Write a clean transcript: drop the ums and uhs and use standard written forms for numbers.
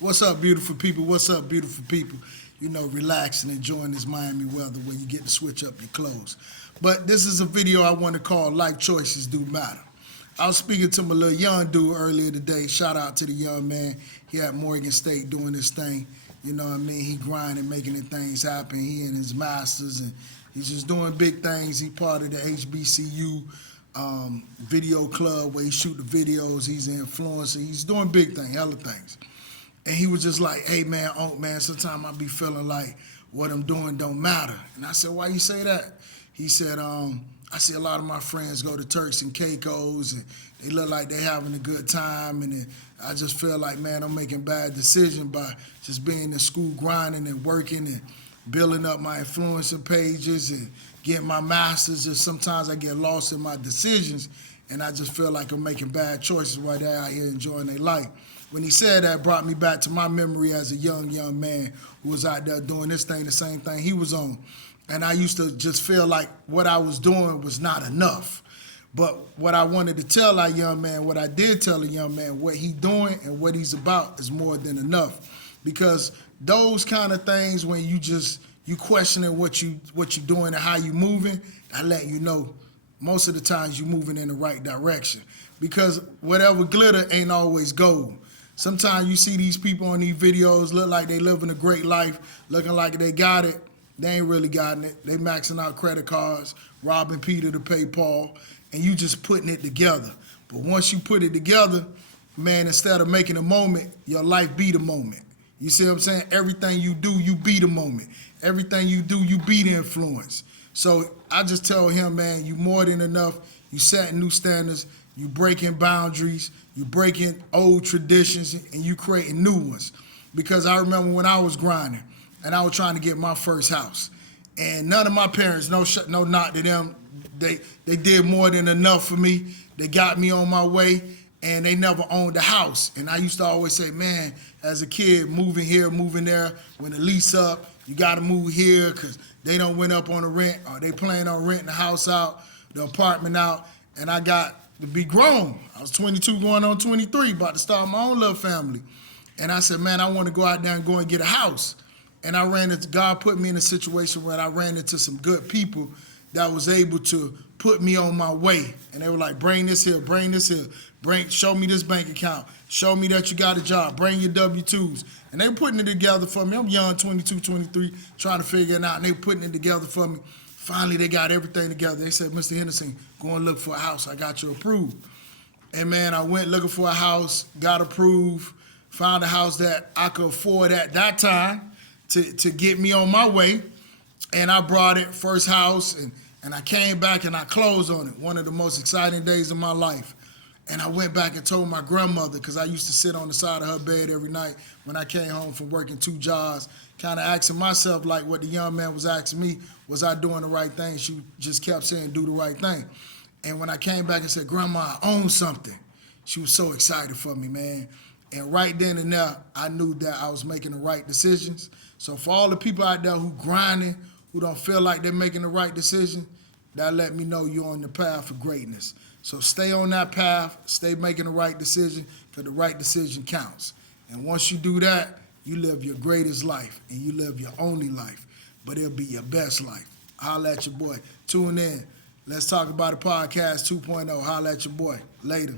What's up, beautiful people? What's up, beautiful people? You know, relaxing, enjoying this Miami weather where you get to switch up your clothes. But this is a video I want to call Life Choices Do Matter. I was speaking to my little young dude earlier today. Shout out to the young man. He at Morgan State doing this thing. You know what I mean? He grinding, making the things happen. He and his masters, and he's just doing big things. He part of the HBCU video club where he shoot the videos. He's an influencer. He's doing big things, hella things. And he was just like, hey, man, sometimes I be feeling like what I'm doing don't matter. And I said, why you say that? He said, I see a lot of my friends go to Turks and Caicos, and they look like they having a good time, and I just feel like, man, I'm making bad decisions by just being in school grinding and working and building up my influencer pages and getting my masters. Just sometimes I get lost in my decisions, and I just feel like I'm making bad choices while they're out here enjoying their life. When he said that, it brought me back to my memory as a young man who was out there doing this thing, the same thing he was on. And I used to just feel like what I was doing was not enough. But what I wanted to tell that young man, what I did tell a young man, what he doing and what he's about is more than enough. Because those kind of things, when you questioning what you doing and how you moving, I let you know most of the times you moving in the right direction. Because whatever glitter ain't always gold. Sometimes you see these people on these videos look like they living a great life, looking like they got it. They ain't really gotten it. They maxing out credit cards, robbing Peter to pay Paul, and you just putting it together. But once you put it together, man, instead of making a moment, your life be the moment. You see what I'm saying? Everything you do, you be the moment. Everything you do, you be the influence. So I just tell him, man, you more than enough. You setting new standards. You breaking boundaries, you breaking old traditions, and you creating new ones. Because I remember when I was grinding, and I was trying to get my first house, and none of my parents, no knock to them, they did more than enough for me. They got me on my way, and they never owned a house. And I used to always say, man, as a kid, moving here, moving there, when the lease up, you got to move here because they don't went up on the rent, or they plan on renting the house out, the apartment out, and I got to be grown. I was 22 going on 23, about to start my own little family. And I said, man, I want to go out there and go and get a house. And God put me in a situation where I ran into some good people that was able to put me on my way. And they were like, bring this here, show me this bank account, show me that you got a job, bring your W-2s. And they were putting it together for me. I'm young, 22, 23, trying to figure it out, and they were putting it together for me. Finally, they got everything together. They said, Mr. Henderson, go and look for a house. I got you approved. And man, I went looking for a house, got approved, found a house that I could afford at that time to get me on my way. And I brought it, first house, and I came back and I closed on it. One of the most exciting days of my life. And I went back and told my grandmother, because I used to sit on the side of her bed every night when I came home from working 2 jobs, kind of asking myself like what the young man was asking me, was I doing the right thing? She just kept saying, do the right thing. And when I came back and said, Grandma, I own something, she was so excited for me, man. And right then and there, I knew that I was making the right decisions. So for all the people out there who grinding, who don't feel like they're making the right decision, that let me know you're on the path for greatness. So stay on that path, stay making the right decision, because the right decision counts. And once you do that, you live your greatest life, and you live your only life, but it'll be your best life. Holla at your boy. Tune in. Let's Talk About It Podcast 2.0. Holla at your boy. Later.